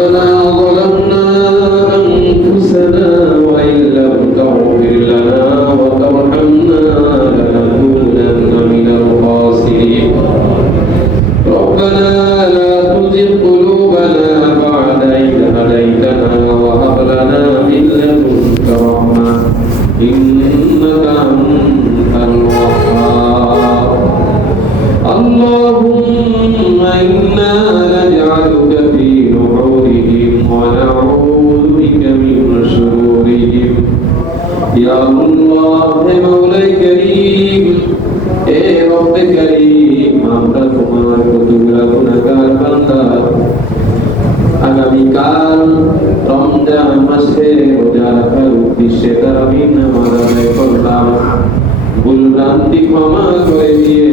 ربنا ظلمنا أنفسنا وإن لم تغفر لنا وترحمنا لنكونن من الخاسرين ربنا لا تزغ قلوبنا بعد إذ هديتنا وهب لنا من لدنك رحمة إنك أنت الوهاب اللهم إنا نجعلك في نحورهم ونعوذ بك من شرورهم يا الله مولا كريم اے رب کریم আমরা তোমার কতগুলা গুনাহগার বান্দা আগামীকাল রমজান মাসে রোজা রাখার উদ্দেশ্যে তারাবির নামাজ আদায় করলাম ভুল ভ্রান্তি ক্ষমা করে দিয়ে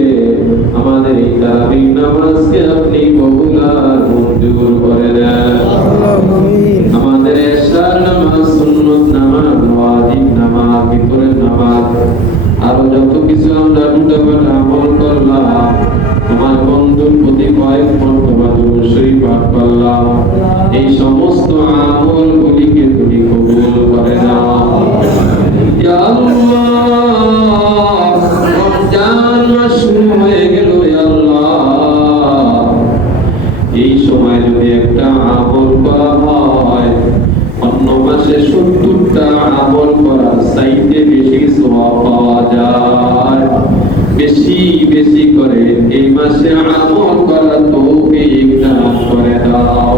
আমাদের এই তারাবির নামাজকে আপনি কবুল আর মঞ্জুর করে দেন আমাদের এশার নামাজ সুন্নত নামাজ ওয়াজিব নামাজ ভিতরের নামাজ আরো যত কিছু আমরা দুটাপাটা আমল করলাম তোমার বন্ধুর প্রতি কয়েক মর্তবা দুরূদ শরীফ পাঠ করলাম এই সমস্ত আমল গুলিকে তুমি কবুল করে নাও ইয়া আল্লাহ রমজান মাস শুরু হয়ে গেল ইয়া আল্লাহ এই সময় যদি একটা আমল করা হয় অন্য মাসে 70টা আমল করার চাইতে বেশি সওয়াব পাওয়া যায় বেশি বেশি করে এই মাসে আমল করার তৌফিক দান করে দাও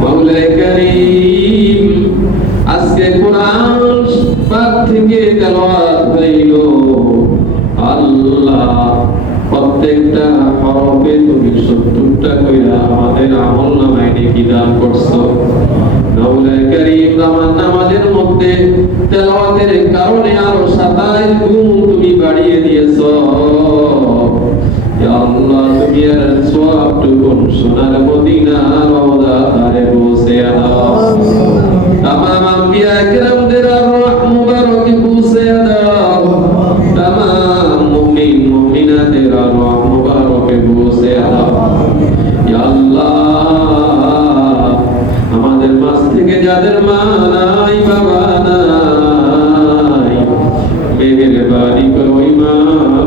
মাওলা কারীম আজকে কোরআন পাক থেকে তেলাওয়াত হইল আল্লাহ প্রত্যেকটা হরফে তুমি 70টা কইরা আমাদের আমলনামায় নেকি দান করছো মাওলা কারীম নামাজের মধ্যে তেলাওয়াতের কারণে আরো 27 গুণ তুমি বাড়িয়ে দিয়েছো ইয়া আল্লাহ তুমি এর সওয়াবটুকু সোনার মদিনা রওজা ধারে পৌঁছে দাও तमाम अंबिया किरामদের আর-রহ মুবারক পৌঁছে দাও तमाम মুমিন মুমিনাতের আর-রহ মুবারক পৌঁছে দাও ইয়া আল্লাহ আমাদের মাঝ থেকে যাদের মা নাই বাবা নাই মেহেরবানি করে ওই মা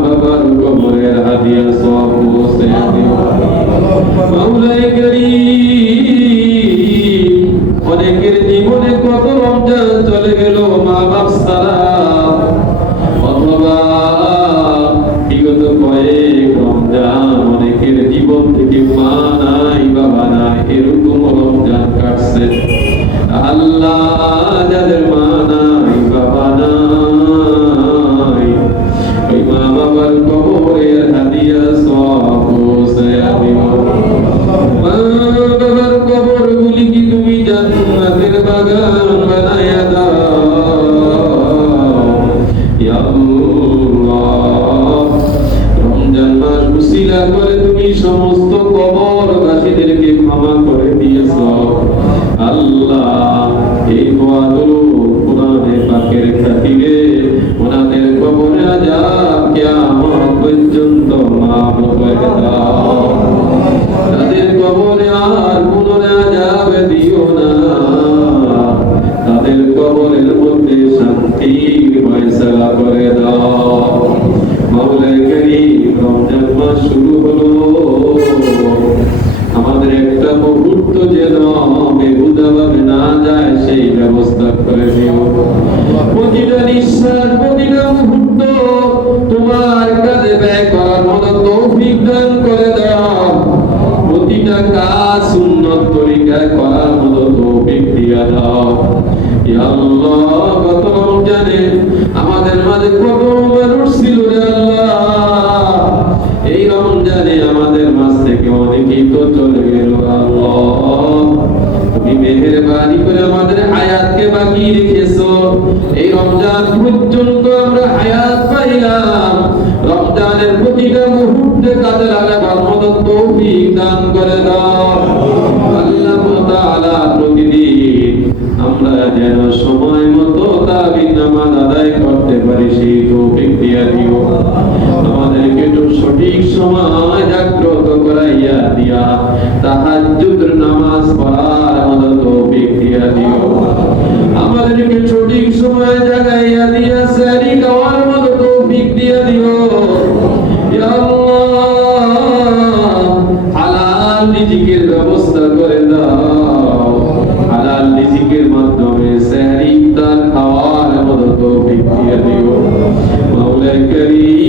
বাবার কবরের হাদিয়া সওয়াব পৌঁছে দিও মাওলা কারীম অনেকের জীবনে কত রমজান চলে গেল মা বাপ ছাড়া অথবা বিগত কয়েক রমজান অনেকের জীবন থেকে মা নাই বাবা নাই এরকম রমজান কাটছে আল্লাহ যাদের মা নাই বাবা নাই ওই মা বাবার কবরের হাদিয়া সওয়াব পৌঁছে দিও মা বাবার কবর গুলি কি তুমি জান্নাতের বাগান বানায়া দাও ইয়া আল্লাহ রমজান মাস উসিলা করে তুমি সমস্ত কবরবাসীদেরকে ক্ষমা করে দিয়েছো আল্লাহ এই দোয়াগুলো কোরআনে পাকের খাতিরে ওনাদের কবরে আযাব কিয়ামত পর্যন্ত মাফ করে দাও তাদের কবরে আর কোনো আযাব দিও না তাদের কবরের মধ্যে শান্তির ফয়সালা করে দাও মাওলা কারীম রমজান মাস শুরু হলো আমাদের একটা মুহূর্ত যেন বেহুদাভাবে না যায় সেই ব্যবস্থা করে দিও প্রতিটা নিঃশ্বাস প্রতিটা মুহূর্ত তোমার কাজে ব্যয় করার মতো তৌফিক দান করে দাও প্রতিটা কাজ সুন্নত তরিকায় করার মতো তৌফিক দিয়া দাও ইয়া আল্লাহ গত রমজানে আমাদের মাঝে কত মানুষ ছিল রে আল্লাহ এই রমজানে আমাদের মাঝ থেকে অনেকেই তো চলে গেল আল্লাহ তুমি মেহেরবানি করে আমাদের হায়াতকে বাকি রেখেছো এই রমজান পর্যন্ত আমরা হায়াত পাইলাম রমজানের প্রতিটা মুহূর্তে কাজে লাগাবার মতো তৌফিক দান করে দাও আল্লাহ তাআলা প্রতিদিন আমরা যেন সময় মতো তারাবির নামাজ আদায় করতে পারি সেই তৌফিক দিয়া দিও আমাদেরকে একটু সঠিক সময় জাগ্রত করাইয়া দিয়া তাহাজ্জুদ নামাজ পড়ার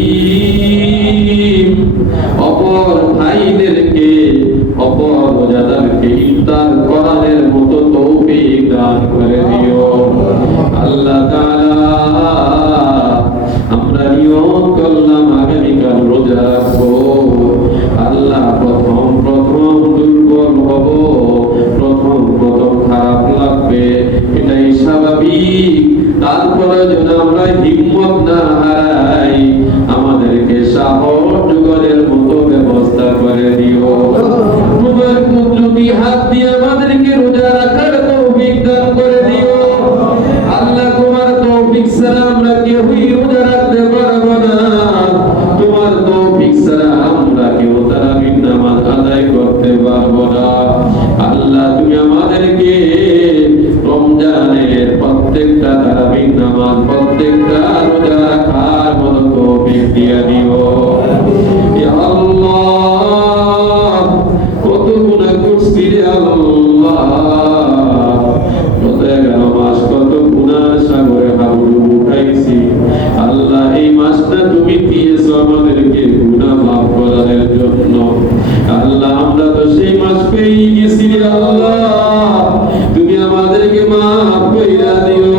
কারীম অপর ভাইদেরকে অপর রোজাদারকে ইফতার করার মতো তৌফিক দান করে দিও আল্লাহ তাআলা। আমরা নিয়ত করলাম আগামীকাল রোজা রাখবো আল্লাহ। প্রথম দুর্বল হব, প্রথম খারাপ লাগবে, এটাই স্বাভাবিক। তারপরে যেন আমরা হিম্মত না হারাই, আমাদেরকে সাহস যোগানোর মতো ব্যবস্থা করে দিও। তোমার কুদরতি হাত দিয়ে আমাদেরকে রোজা রাখার তৌফিক দান করে দিও আল্লাহ। তোমার তৌফিক ছাড়া আমরা কেউই রোজা রাখতে পারবো না। তোমার তৌফিক ছাড়া আমরা কেউ তারাবির নামাজ আদায় করতে পারবো না আল্লাহ। তুমি আমাদেরকে রমজানের প্রত্যেকটা তারাবির নামাজ, প্রত্যেকটা রোজা রাখার মতো তৌফিক দিয়ে দিও ইয়া আল্লাহ। কত গুনাহ করছি রে আল্লাহ, কত 11 মাস কত গুনার সাগরে হাবুডুবু খাইছি আল্লাহ। এই মাসটা তুমি দিয়েছো আমাদেরকে গুনাহ মাফ করার জন্য আল্লাহ। আমরা তো সেই মাস পেয়ে গেছি রে আল্লাহ, তুমি আমাদেরকে মাফ কইরা দিও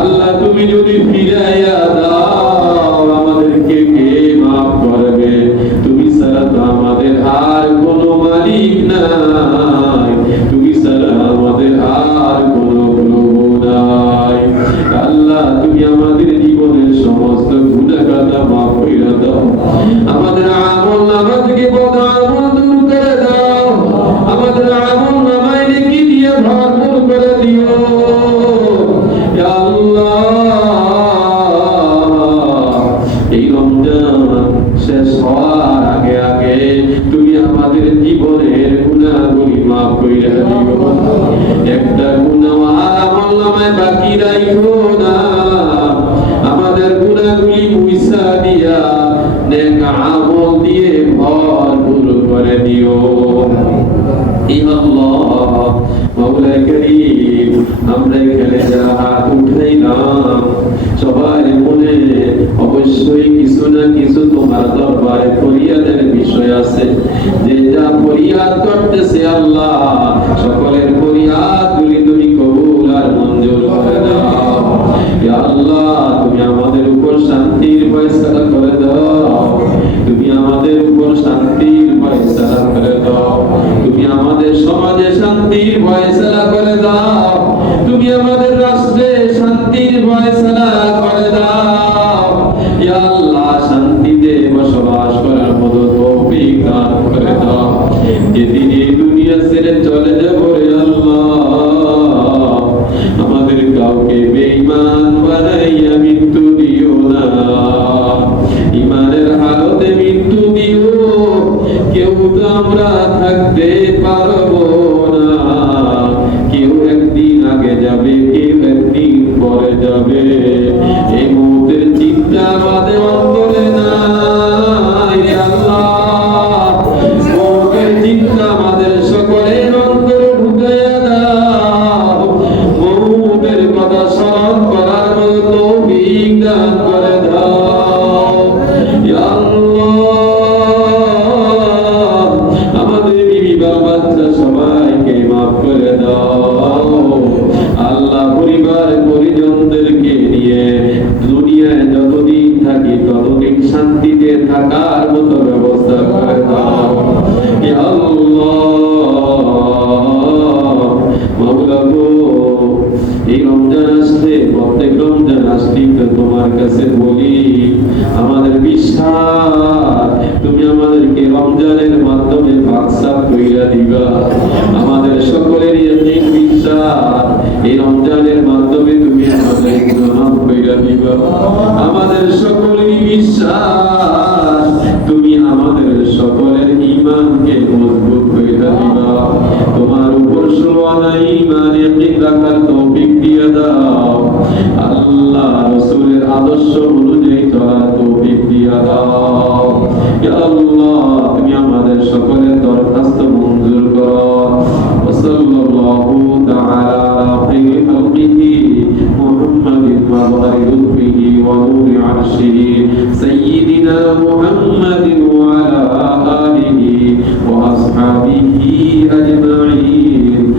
আল্লাহ। তুমি যদি ফিরাইয়া দাও আমাদেরকে কে মাফ করবে? তুমি ছাড়া তো আমাদের আর কোনো মালিক নাই, তুমি ছাড়া আমাদের আর কোনো প্রভু নাই আল্লাহ। তুমি আমাদের জীবনের সমস্ত গুনাহ খাতা মাফ কইরা দাও। আমাদের আমল নামা থেকে বদ আমল দূর করে দাও। আমাদের আমল নামায় নেকি দিয়ে ভরপুর করে দিও ইয়া আল্লাহ। এই রমজান শেষ হওয়ার আগে আগে তুমি আমাদের জীবনের গুনাহগুলি মাফ কইরা দিও। একটা গুনাহ আর আমল নামায় বাকি রাখো না। আমাদের গুনাহগুলি মুইসা দিয়া নেক আমল দিয়ে ভরপুর করে দিও ইয়া আল্লাহ। মাওলা কারীম, আমরা এখানে যারা হাত উঠাইলাম সবার মনে অবশ্যই কিছু না কিছু তোমার দরবারে ফরিয়াদের বিষয় আছে। যে যা ফরিয়াদ করতেছে আল্লাহ, সকলের ফরিয়াদগুলি তুমি কবুল আর মঞ্জুর করে দাও ইয়া আল্লাহ। তুমি আমাদের উপর শান্তির ফয়সালা করে দাও, তুমি আমাদের উপর শান্তির ফয়সালা করে দাও, তুমি আমাদের সমাজে শান্তির ফয়সালা করে দাও, তুমি আমাদের রাষ্ট্রে শান্তির ফয়সালা করে দাও ইয়া আল্লাহ। শান্তিতে বসবাস করার মতো তৌফিক দান করে দাও। যেদিন এই দুনিয়া ছেড়ে চলে যাব রে আল্লাহ, আমাদের কাউকে বেঈমান বানাইয়া মৃত্যু দিও না। ঈমানের হালতে মৃত্যু দিও। কেউ তো আমরা থাকতে পারবো না, কেউ একদিন আগে যাবে, কেউ একদিন পরে যাবে। এই মুহূর্তের চিন্তা আমাদের অন্তরে নাই আল্লাহ। মৌতের চিন্তা আমাদের সকলের অন্তরে ঢুকাইয়া দাও। মৌতের কথা স্মরণ করার মতো তৌফিক দান করে দাও ইয়া আল্লাহ। আমাদের বিবি বাচ্চা সবাইকে মাফ করে দাও আল্লাহ। পরিবার পরিজনদেরকে নিয়ে দুনিয়ায় যতদিন থাকি ততদিন শান্তিতে থাকার মতো ব্যবস্থা করে দাও ইয়া আল্লাহ। মাওলা গো, এই রমজান আসলে প্রত্যেক রমজান আসলেই তো তোমার কাছে বলি আমাদের বিশ্বাস তুমি আমাদেরকে রমজানের মাধ্যমে পাকসাফ কইরা দিবা। আমাদের সকলের ইয়াকিন বিশ্বাস এই রমজানের মাধ্যমে তুমি আমাদের গুনাহ মাফ কইরা দিবা। আমাদের সকলেরই বিশ্বাস তুমি আমাদের সকলের ঈমানকে মজবুত কইরা দিবা। তোমার উপর সুবহানা ঈমান ইয়াকিন রাখার তৌফিক দিয়ে দাও আল্লাহ। রাসূলের আদর্শ অনুযায়ী চলার তৌফিক দিয়ে দাও ইয়া আল্লাহ। তুমি আমাদের সকলের দরখাস্ত মঞ্জুর করো। সাল্লাল্লাহু তাআলা আলা খায়রি খালকিহি মুহাম্মাদিন ওয়া আলা আলিহি ওয়া عرشه سيدنا محمد وعلى آله وأصحابه أجمعين